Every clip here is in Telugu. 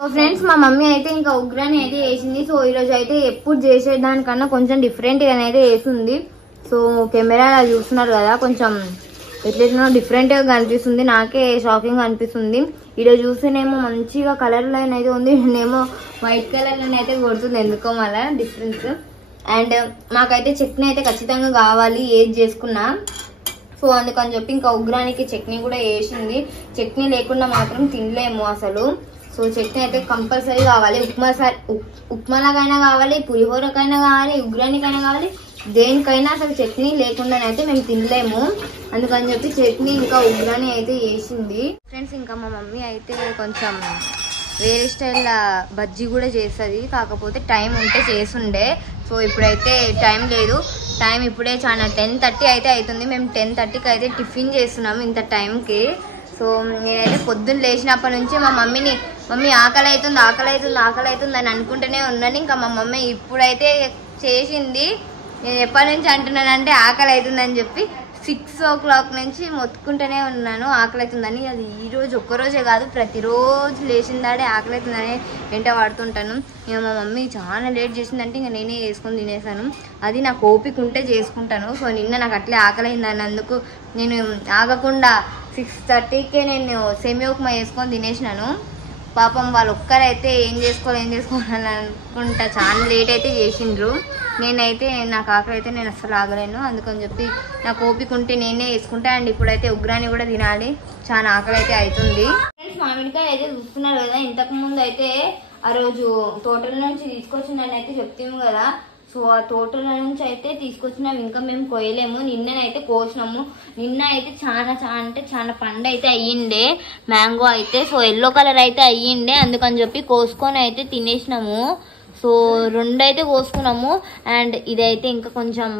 సో ఫ్రెండ్స్ మా మమ్మీ అయితే ఇంకా ఉగ్రాని అయితే వేసింది. సో ఈరోజు అయితే ఎప్పుడు చేసేదానికన్నా కొంచెం డిఫరెంట్గా అయితే వేసింది. సో కెమెరా చూస్తున్నారు కదా, కొంచెం ఎట్లెట్లనో డిఫరెంట్గా కనిపిస్తుంది. నాకే షాకింగ్ అనిపిస్తుంది. ఈరోజు చూస్తేనేమో మంచిగా కలర్ లైన్ అయితే ఉంది, నేనేమో వైట్ కలర్ లైన్ అయితే కొడుతుంది. ఎందుకో మళ్ళీ డిఫరెన్స్. అండ్ మాకైతే చట్నీ అయితే ఖచ్చితంగా కావాలి ఏది చేసుకున్నా. సో అందుకని చెప్పి ఇంకా ఉగ్రానికి చట్నీ కూడా వేసింది. చట్నీ లేకుండా మాత్రం తినలేము అసలు. సో చట్నీ అయితే కంపల్సరీ కావాలి. ఉప్మాలకైనా కావాలి, పులిహోరకైనా కావాలి, ఉగ్రానికైనా కావాలి, దేనికైనా అసలు చట్నీ లేకుండానైతే మేము తినలేము. అందుకని చెప్పి చట్నీ ఇంకా ఉగ్రాని అయితే వేసింది. ఫ్రెండ్స్ ఇంకా మా మమ్మీ అయితే కొంచెం వేరే స్టైల్ బజ్జీ కూడా చేస్తుంది. కాకపోతే టైం ఉంటే చేసుండే. సో ఇప్పుడైతే టైం లేదు. టైం ఇప్పుడే చాలా 10:30 అయితే అవుతుంది. మేము 10:30కి అయితే టిఫిన్ చేస్తున్నాము ఇంత టైంకి. సో నేనైతే పొద్దున్న లేచినప్పటి నుంచి మా మమ్మీని మమ్మీ ఆకలి అవుతుంది ఆకలి అవుతుంది ఆకలి అవుతుంది అని అనుకుంటూనే ఉన్నాను. ఇంకా మా మమ్మీ ఇప్పుడైతే చేసింది. నేను ఎప్పటి నుంచి అంటున్నానంటే ఆకలి అవుతుందని చెప్పి 6 o'clock నుంచి మొత్తుకుంటూనే ఉన్నాను ఆకలి అవుతుందని. అది ఈరోజు ఒక్కరోజే కాదు, ప్రతిరోజు లేచిందాడే ఆకలి అవుతుందని వెంట పడుతుంటాను. ఇక మా మమ్మీ చాలా లేట్ చేసిందంటే ఇంకా నేనే చేసుకొని తినేసాను. అది నాకు ఓపిక ఉంటే చేసుకుంటాను. సో నిన్న నాకు అట్లే ఆకలి అయిందని అందుకు నేను ఆగకుండా 6:30కే నేను సేమియా ఉప్మా చేసుకొని తినేసినాను. పాపం వాళ్ళు ఒక్కరైతే ఏం చేసుకోవాలని అనుకుంటా చాలా లేట్ అయితే చేసిండ్రు. నేనైతే నాకు ఆకలి అయితే నేను అసలు ఆగలేను. అందుకని చెప్పి నాకు ఓపిక ఉంటే నేనే వేసుకుంటా. అండ్ ఇప్పుడైతే ఉగ్రాని కూడా తినాలి, చాలా ఆకలి అయితే అవుతుంది. ఫ్రెండ్స్ మామిడికాయ అయితే చూస్తున్నారు కదా, ఇంతకు ముందు అయితే ఆ రోజు తోటల నుంచి తీసుకొచ్చిందని అయితే చెప్తాము కదా. సో ఆ తోటల నుంచి అయితే తీసుకొచ్చినాము, ఇంకా మేము కొయ్యలేము. నిన్ననైతే కోసినాము. నిన్న అయితే చాలా పండు అయితే అయ్యిండే మ్యాంగో అయితే. సో ఎల్లో కలర్ అయితే అయ్యిండే, అందుకని చెప్పి కోసుకొని అయితే తినేసినాము. సో 2 అయితే కోసుకున్నాము. అండ్ ఇదైతే ఇంకా కొంచెం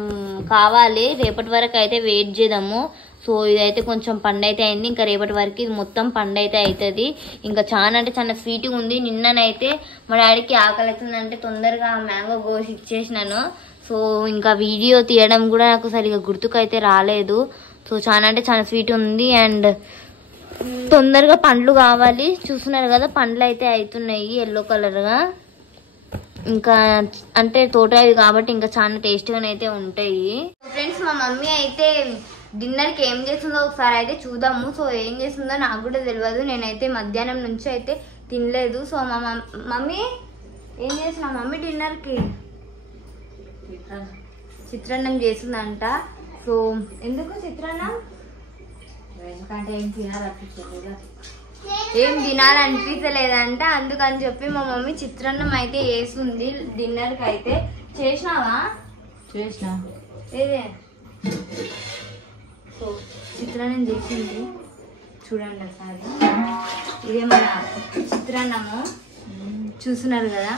కావాలి, రేపటి వరకు అయితే వెయిట్ చేద్దాము. సో ఇదైతే కొంచెం పండు అయితే అయింది, ఇంకా రేపటి వరకు ఇది మొత్తం పండు అయితే అవుతుంది. ఇంకా చాలా స్వీట్గా ఉంది. నిన్ననైతే మా డాడీకి ఆకలి అవుతుందంటే తొందరగా మ్యాంగో కోసి ఇచ్చేసినాను. సో ఇంకా వీడియో తీయడం కూడా నాకు సరిగా గుర్తుకైతే రాలేదు. సో చాలా స్వీట్ ఉంది. అండ్ తొందరగా పండ్లు కావాలి. చూస్తున్నారు కదా, పండ్లు అయితే అవుతున్నాయి ఎల్లో కలర్గా. ఇంకా అంటే తోట కాబట్టి ఇంకా చాలా టేస్ట్గానే అయితే ఉంటాయి. ఫ్రెండ్స్ మా మమ్మీ అయితే డిన్నర్కి ఏం చేస్తుందో ఒకసారి అయితే చూద్దాము. సో ఏం చేస్తుందో నాకు కూడా తెలియదు. నేనైతే మధ్యాహ్నం నుంచి అయితే తినలేదు. సో మా మమ్మీ ఏం చేస్తున్నా మమ్మీ డిన్నర్కి చిత్రాన్నం చేస్తుందంట. సో ఎందుకు చిత్రాన్నం? ఏం తినాలనిపించలేదంట, అందుకని చెప్పి మా మమ్మీ చిత్రాన్నం అయితే వేస్తుంది డిన్నర్కి అయితే. చేసినావా? చేసినా. ఏదే సో చిత్రాన్నం చేసింది చూడండి ఒకసారి. ఇదే మన చిత్రాన్నము చూస్తున్నారు కదా.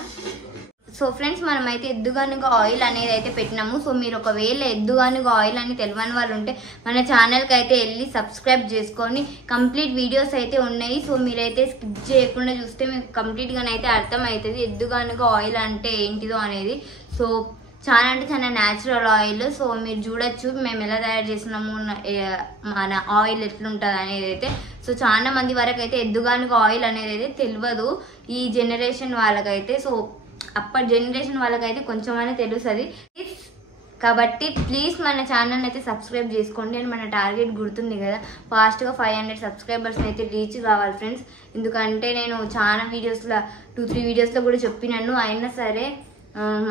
సో ఫ్రెండ్స్ మనమైతే ఎద్దుగానుగా ఆయిల్ అనేది అయితే పెట్టినాము. సో మీరు ఒకవేళ ఎద్దుగానుగా ఆయిల్ అని తెలియని వాళ్ళు ఉంటే మన ఛానల్కి అయితే వెళ్ళి సబ్స్క్రైబ్ చేసుకొని కంప్లీట్ వీడియోస్ అయితే ఉన్నాయి. సో మీరైతే స్కిప్ చేయకుండా చూస్తే మీకు కంప్లీట్గానైతే అర్థమవుతుంది ఎద్దుగానుగా ఆయిల్ అంటే ఏంటిదో అనేది. సో చాలా న్యాచురల్ ఆయిల్. సో మీరు చూడొచ్చు మేము ఎలా తయారు చేస్తున్నాము, మన ఆయిల్ ఎట్లుంటుంది అనేది అయితే. సో చాలా మంది వరకు అయితే ఎద్దుగానుగా ఆయిల్ అనేది అయితే తెలియదు ఈ జనరేషన్ వాళ్ళకైతే. సో అప్పటి జనరేషన్ వాళ్ళకైతే కొంచెమైనా తెలుస్తుంది కాబట్టి ప్లీజ్ మన ఛానల్ అయితే సబ్స్క్రైబ్ చేసుకోండి. అండ్ మన టార్గెట్ గుర్తుంది కదా, ఫాస్ట్గా 500 సబ్స్క్రైబర్స్ అయితే రీచ్ కావాలి ఫ్రెండ్స్. ఎందుకంటే నేను చాలా వీడియోస్లో 2-3 వీడియోస్లో కూడా చెప్పినాను, అయినా సరే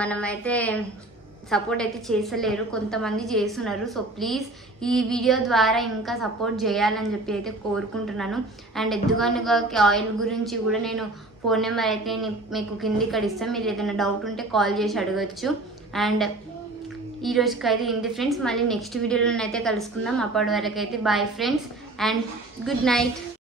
మనమైతే సపోర్ట్ అయితే చేసలేరు, కొంతమంది చేస్తున్నారు. సో ప్లీజ్ ఈ వీడియో ద్వారా ఇంకా సపోర్ట్ చేయాలని చెప్పి అయితే కోరుకుంటున్నాను. అండ్ ఎద్దుగానుగా ఆయిల్ గురించి కూడా నేను ఫోన్ నెంబర్ అయితే మీకు కింద ఇక్కడ ఇస్తాను. మీరు ఏదైనా డౌట్ ఉంటే కాల్ చేసి అడగచ్చు. అండ్ ఈ రోజుకైతే ఇంది ఫ్రెండ్స్, మళ్ళీ నెక్స్ట్ వీడియోలో అయితే కలుసుకుందాం. అప్పటి వరకు అయితే bye friends and good night.